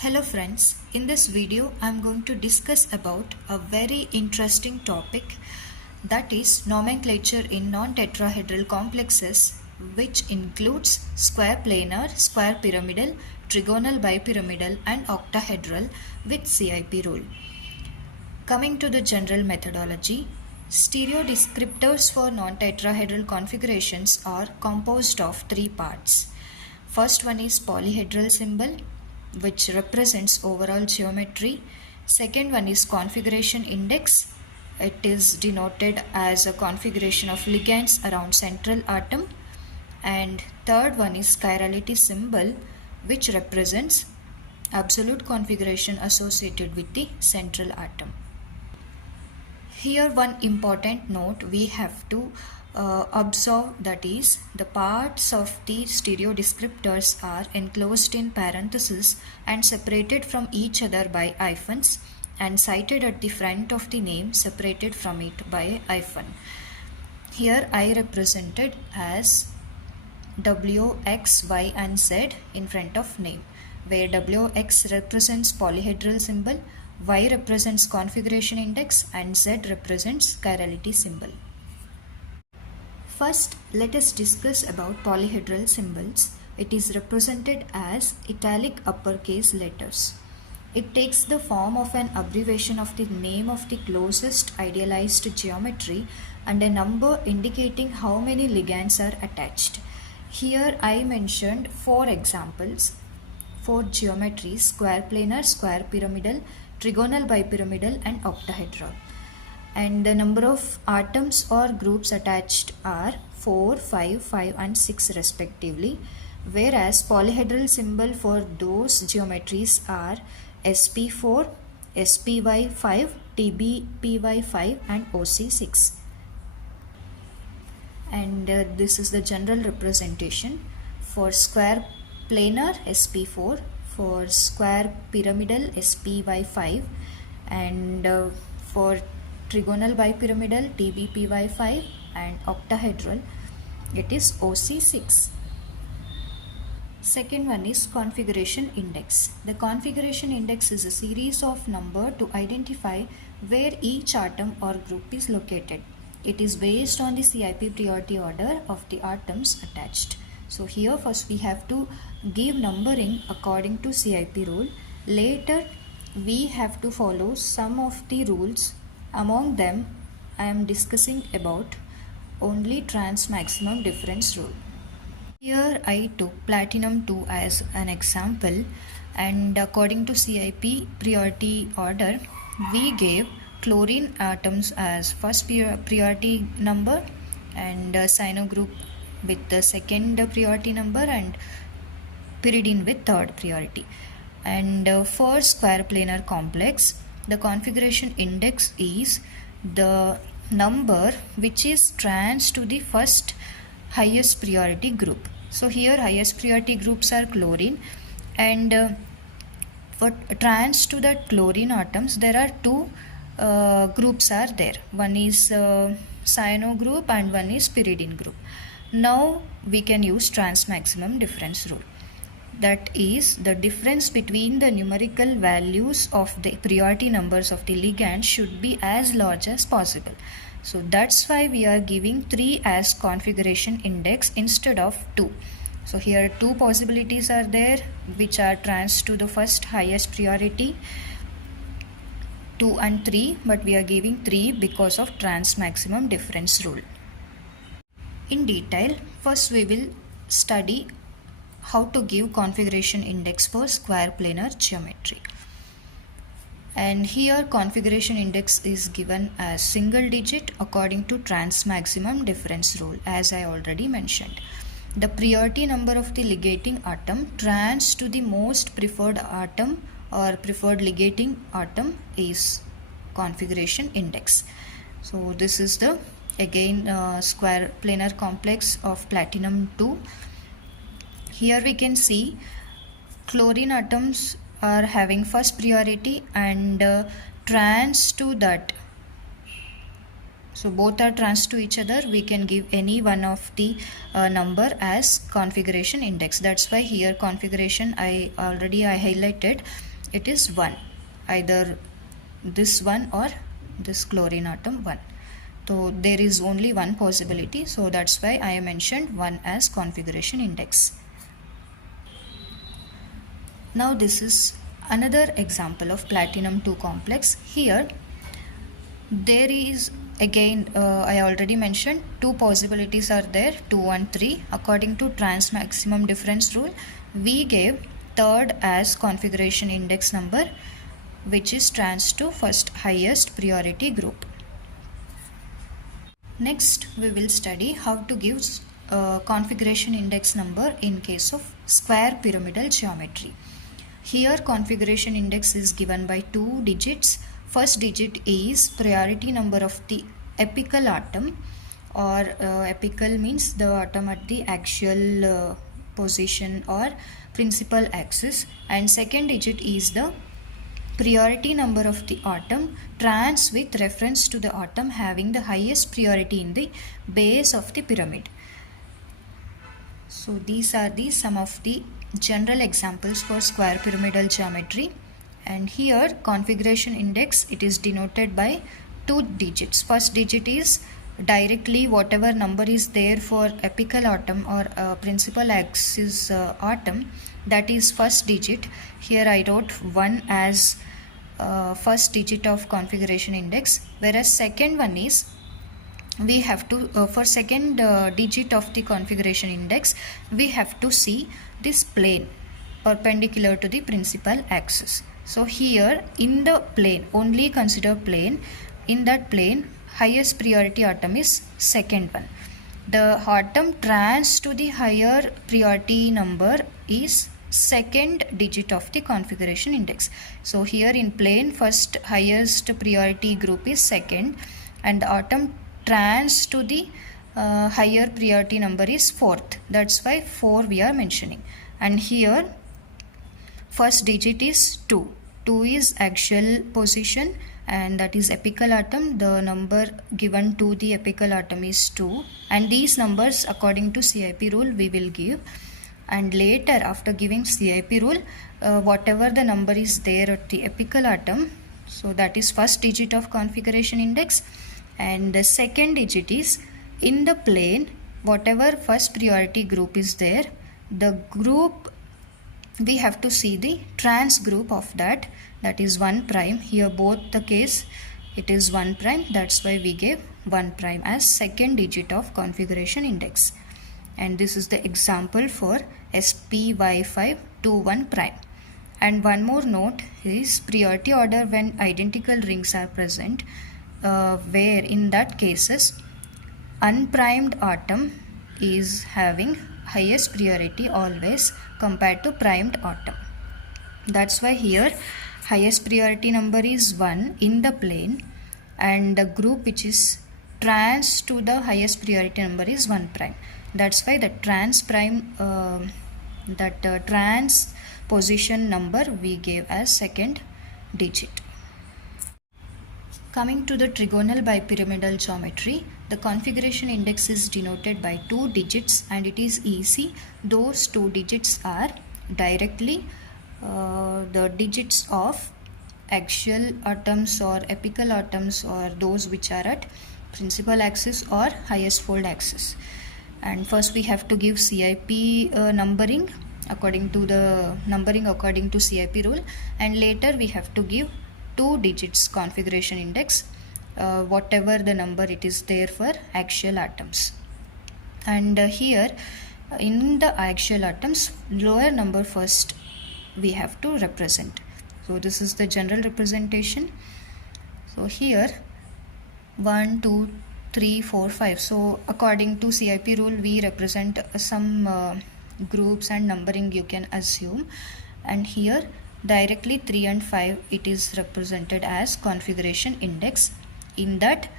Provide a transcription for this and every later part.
Hello friends, in this video I am going to discuss about a very interesting topic, that is nomenclature in non-tetrahedral complexes, which includes square planar, square pyramidal, trigonal bipyramidal and octahedral with CIP rule. Coming to the general methodology, stereo descriptors for non-tetrahedral configurations are composed of three parts. First one is polyhedral symbol, which represents overall geometry. Second one is configuration index. It is denoted as a configuration of ligands around central atom. And third one is chirality symbol, which represents absolute configuration associated with the central atom. Here one important note we have to observe, that is the parts of the stereo descriptors are enclosed in parentheses and separated from each other by hyphens and cited at the front of the name separated from it by a hyphen. Here I represented as W, X, Y and Z in front of name, where WX represents polyhedral symbol, Y represents configuration index and Z represents chirality symbol. First, let us discuss about polyhedral symbols. It is represented as italic uppercase letters. It takes the form of an abbreviation of the name of the closest idealized geometry and a number indicating how many ligands are attached. Here I mentioned four examples, four geometries: square planar, square pyramidal, trigonal bipyramidal and octahedral. And the number of atoms or groups attached are 4, 5, 5 and 6 respectively, whereas polyhedral symbol for those geometries are SP4, SPY5, TBPY5 and OC6. And this is the general representation. For square planar, SP4, for square pyramidal, SPY5, and for trigonal bipyramidal, TBPY5 and octahedral, it is OC6. Second one is configuration index. The configuration index is a series of number to identify where each atom or group is located. It is based on the CIP priority order of the atoms attached. So here first we have to give numbering according to CIP rule. Later we have to follow some of the rules. Among them, I am discussing about only trans maximum difference rule. Here I took platinum 2 as an example, and according to CIP priority order, we gave chlorine atoms as first priority number and cyano group with the second priority number and pyridine with third priority. And for square planar complex, the configuration index is the number which is trans to the first highest priority group. So here highest priority groups are chlorine, and for trans to the chlorine atoms there are two groups are there. One is cyano group and one is pyridine group. Now we can use trans maximum difference rule. That is, the difference between the numerical values of the priority numbers of the ligand should be as large as possible. So that's why we are giving 3 as configuration index instead of 2. So here two possibilities are there which are trans to the first highest priority, 2 and 3, but we are giving 3 because of trans maximum difference rule. In detail, first we will study how to give configuration index for square planar geometry. And here configuration index is given as single digit according to trans maximum difference rule, as I already mentioned. The priority number of the ligating atom trans to the most preferred atom or preferred ligating atom is configuration index. So this is the again square planar complex of platinum 2. Here we can see chlorine atoms are having first priority and trans to that. So both are trans to each other. We can give any one of the number as configuration index. That's why here configuration I highlighted it is 1, either this one or this chlorine atom 1. So there is only one possibility, so that's why I mentioned 1 as configuration index. Now this is another example of platinum 2 complex. Here there is again I already mentioned two possibilities are there, 2 and 3. According to trans maximum difference rule, we gave third as configuration index number, which is trans to first highest priority group. Next we will study how to give configuration index number in case of square pyramidal geometry. Here configuration index is given by 2 digits. First digit is priority number of the apical atom, or apical means the atom at the axial position or principal axis, and second digit is the priority number of the atom trans with reference to the atom having the highest priority in the base of the pyramid. So these are the some of the general examples for square pyramidal geometry. And here configuration index, it is denoted by 2 digits. First digit is directly whatever number is there for apical atom or principal axis atom, that is first digit. Here I wrote 1 as first digit of configuration index, whereas second one is we have to for second digit of the configuration index, we have to see this plane perpendicular to the principal axis. So here in the plane, only consider plane, in that plane highest priority atom is second one. The atom trans to the higher priority number is second digit of the configuration index. So here in plane first highest priority group is second, and the atom trans to the higher priority number is fourth. That's why 4 we are mentioning. And here first digit is 2. 2 is axial position, and that is apical atom. The number given to the apical atom is 2, and these numbers according to CIP rule we will give. And later after giving CIP rule, whatever the number is there at the apical atom, so that is first digit of configuration index, and the second digit is in the plane whatever first priority group is there, the group we have to see the trans group of that, that is 1 prime. Here both the case it is 1 prime, that's why we gave 1 prime as second digit of configuration index. And this is the example for SPY521 prime. And one more note is priority order when identical rings are present, where in that cases unprimed atom is having highest priority always compared to primed atom. That's why here highest priority number is 1 in the plane, and the group which is trans to the highest priority number is 1 prime. That's why the trans prime trans position number we gave as second digit. Coming to the trigonal bipyramidal geometry, the configuration index is denoted by 2 digits, and it is easy. Those 2 digits are directly the digits of axial atoms or apical atoms, or those which are at principal axis or highest fold axis. And first we have to give CIP numbering according to the numbering according to CIP rule, and later we have to give 2 digits configuration index, whatever the number it is there for axial atoms. And here in the axial atoms, lower number first we have to represent. So this is the general representation. So here 1, 2, 3, 4, 5. So according to CIP rule we represent some groups and numbering you can assume, and here directly 3 and 5 it is represented as configuration index. In that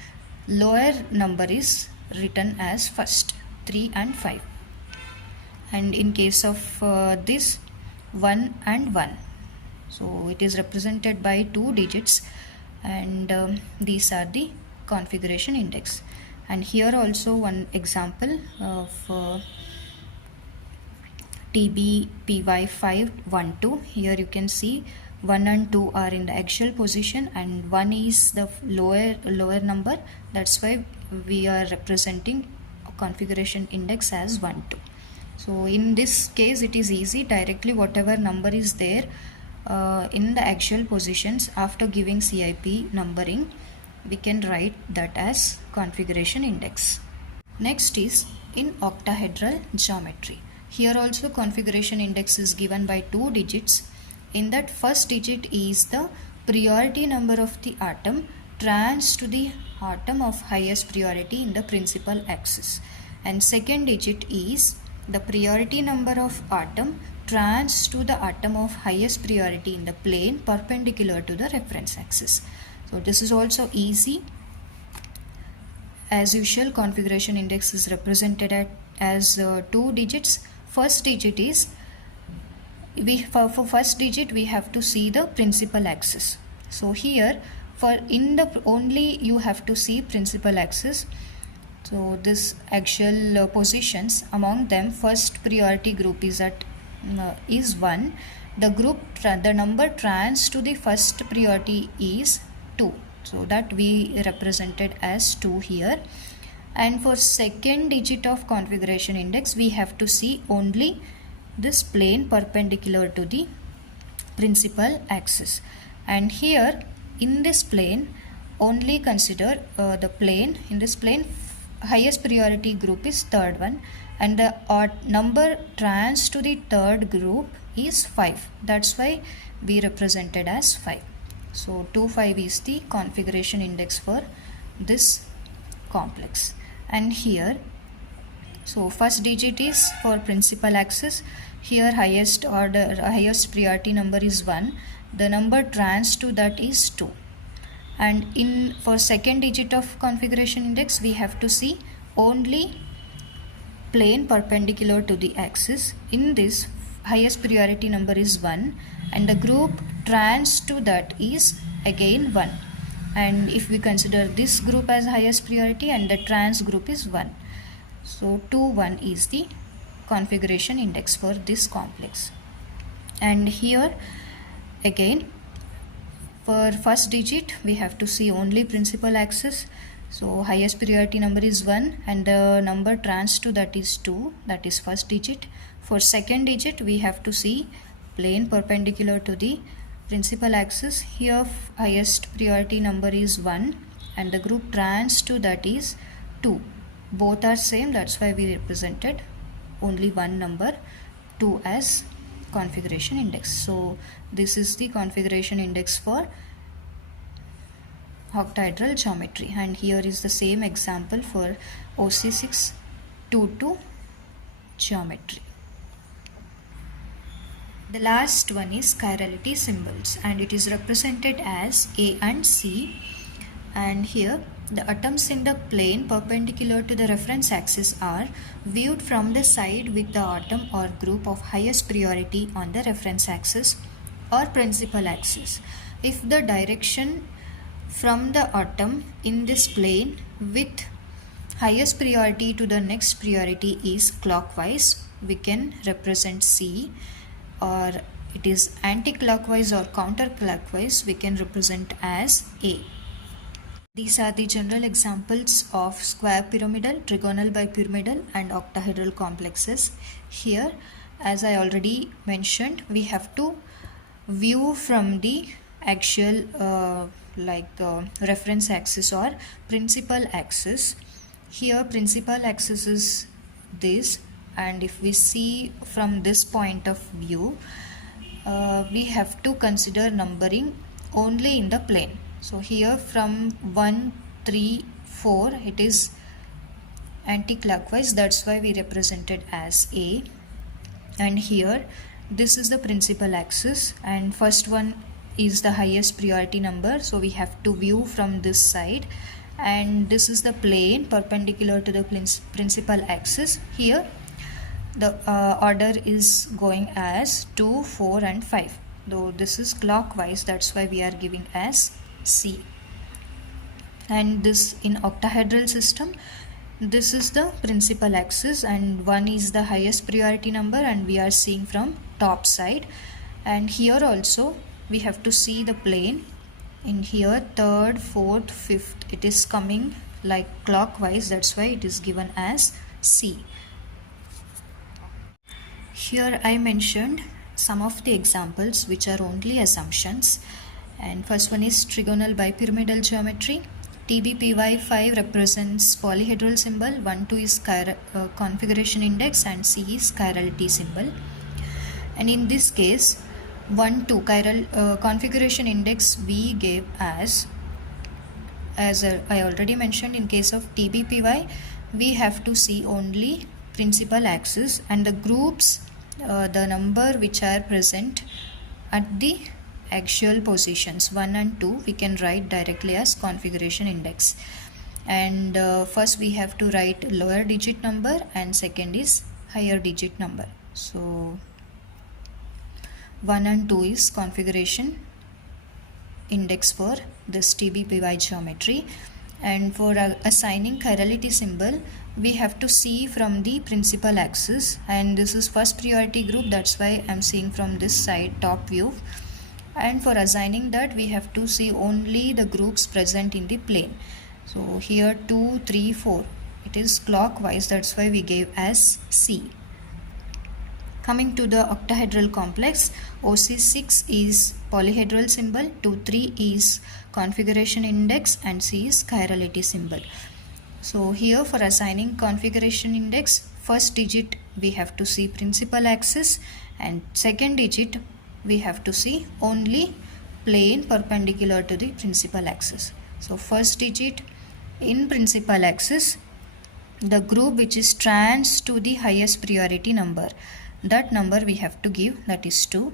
lower number is written as first, 3 and 5. And in case of this 1 and 1, so it is represented by 2 digits, and these are the configuration index. And here also one example of TB PY5 1 2. Here you can see 1 and 2 are in the axial position and 1 is the lower number. That's why we are representing configuration index as 1 2. So in this case it is easy, directly whatever number is there in the axial positions after giving CIP numbering, we can write that as configuration index. Next is in octahedral geometry. Here also configuration index is given by 2 digits. In that, first digit is the priority number of the atom trans to the atom of highest priority in the principal axis, and second digit is the priority number of atom trans to the atom of highest priority in the plane perpendicular to the reference axis. So this is also easy. As usual, configuration index is represented as 2 digits. First digit is, for first digit we have to see the principal axis. So here for in the only you have to see principal axis. So this axial positions, among them first priority group is 1. The number trans to the first priority is 2. So that we represented as 2 here. And for second digit of configuration index, we have to see only this plane perpendicular to the principal axis. And here in this plane, only consider the plane. In this plane, highest priority group is third one, and the number trans to the third group is 5. That's why we represented as 5. So 2 5 is the configuration index for this complex. And here, so first digit is for principal axis. Here highest priority number is 1. The number trans to that is 2. And for second digit of configuration index, we have to see only plane perpendicular to the axis. In this, highest priority number is 1 and the group trans to that is again 1. And if we consider this group as highest priority and the trans group is 1. So 2 1 is the configuration index for this complex. And here again, for first digit we have to see only principal axis. So highest priority number is 1 and the number trans to that is 2, that is first digit. For second digit we have to see plane perpendicular to the principal axis. Here highest priority number is 1 and the group trans to that is 2. Both are same, that's why we represented only one number 2 as configuration index. So this is the configuration index for octahedral geometry, and here is the same example for OC622 geometry. The last one is chirality symbols, and it is represented as A and C. And here the atoms in the plane perpendicular to the reference axis are viewed from the side with the atom or group of highest priority on the reference axis or principal axis. If the direction from the atom in this plane with highest priority to the next priority is clockwise, we can represent C, or it is anti-clockwise or counterclockwise, we can represent as A. These are the general examples of square pyramidal, trigonal bipyramidal and octahedral complexes. Here, as I already mentioned, we have to view from the axial reference axis or principal axis. Here principal axis is this, and if we see from this point of view, we have to consider numbering only in the plane. So here from 1, 3, 4 it is anti-clockwise, that's why we represented as A. And here this is the principal axis, and first one is the highest priority number, so we have to view from this side, and this is the plane perpendicular to the principal axis. Here the order is going as 2, 4 and 5, though this is clockwise, that's why we are giving as C. And this in octahedral system, This is the principal axis and 1 is the highest priority number and we are seeing from top side. And here also we have to see the plane. In here third, fourth, fifth, it is coming like clockwise, that's why it is given as C. Here I mentioned some of the examples which are only assumptions, and first one is trigonal bipyramidal geometry. TBPY 5 represents polyhedral symbol, 1 2 is configuration index and C is chirality symbol. And in this case 1 2 configuration index we gave as I already mentioned, in case of TBPY we have to see only principal axis and the groups, the number which are present at the actual positions 1 and 2 we can write directly as configuration index. And first we have to write lower digit number and second is higher digit number. So 1 and 2 is configuration index for this TBPY geometry. And for assigning chirality symbol we have to see from the principal axis, and this is first priority group, that's why I'm seeing from this side top view. And for assigning that we have to see only the groups present in the plane. So here 2 3 4 it is clockwise, that's why we gave as C. Coming to the octahedral complex, OC6 is polyhedral symbol, 2 3 is configuration index and C is chirality symbol. So here for assigning configuration index, first digit we have to see principal axis and second digit we have to see only plane perpendicular to the principal axis. So first digit in principal axis, the group which is trans to the highest priority number, that number we have to give, that is 2.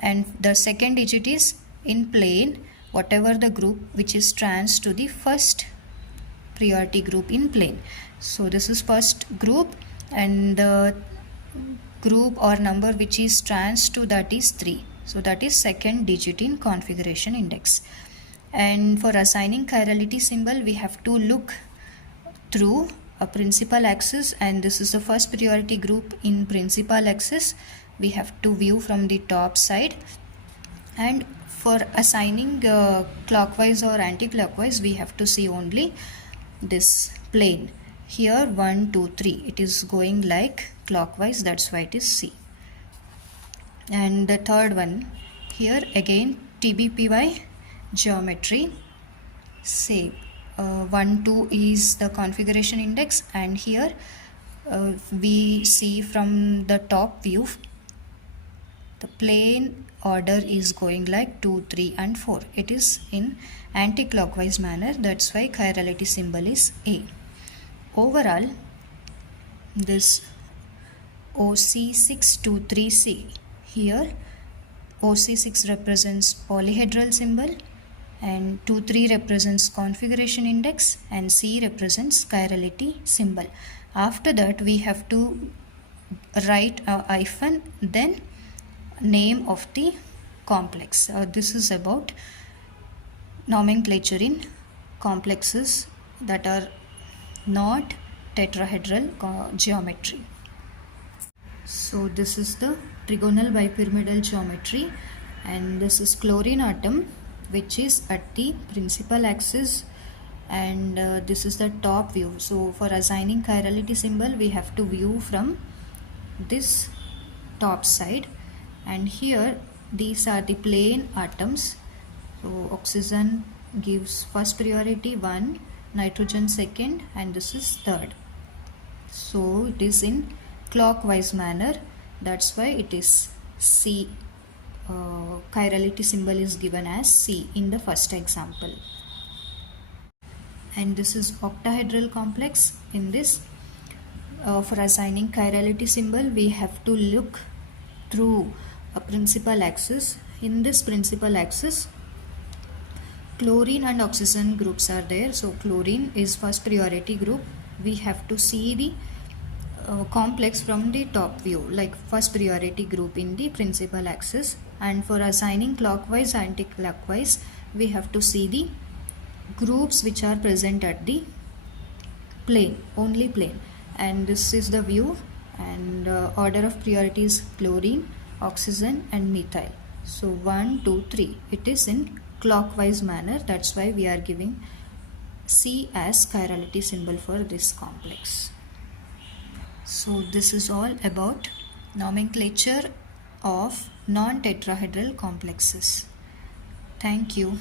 And the second digit is in plane, whatever the group which is trans to the first priority group in plane. So this is first group and the group or number which is trans to that is 3. So that is second digit in configuration index. And for assigning chirality symbol we have to look through a principal axis, and this is the first priority group in principal axis, we have to view from the top side. And for assigning clockwise or anti-clockwise we have to see only this plane. Here 1 2 3 it is going like clockwise, that's why it is C. And the third one, here again TBPY geometry, same. 1 2 is the configuration index, and here we see from the top view the plane order is going like 2 3 and 4. It is in anti-clockwise manner, that's why chirality symbol is A. Overall this OC623C, here OC6 represents polyhedral symbol and 2 3 represents configuration index and C represents chirality symbol. After that we have to write a hyphen, then name of the complex. This is about nomenclature in complexes that are not tetrahedral geometry. So this is the trigonal bipyramidal geometry, and this is chlorine atom which is at the principal axis, and this is the top view. So for assigning chirality symbol we have to view from this top side, and here these are the plane atoms. So oxygen gives first priority 1, nitrogen second, and this is third. So it is in clockwise manner, that's why it is C. Chirality symbol is given as C in the first example. And this is octahedral complex. In this for assigning chirality symbol we have to look through a principal axis. In this principal axis chlorine and oxygen groups are there. So chlorine is first priority group. We have to see the complex from the top view, like first priority group in the principal axis. And for assigning clockwise anti-clockwise we have to see the groups which are present at the plane, only plane. And this is the view, and order of priority is chlorine, oxygen and methyl. So 1 2 3, it is in clockwise manner. That's why we are giving C as chirality symbol for this complex. So this is all about nomenclature of non-tetrahedral complexes. Thank you.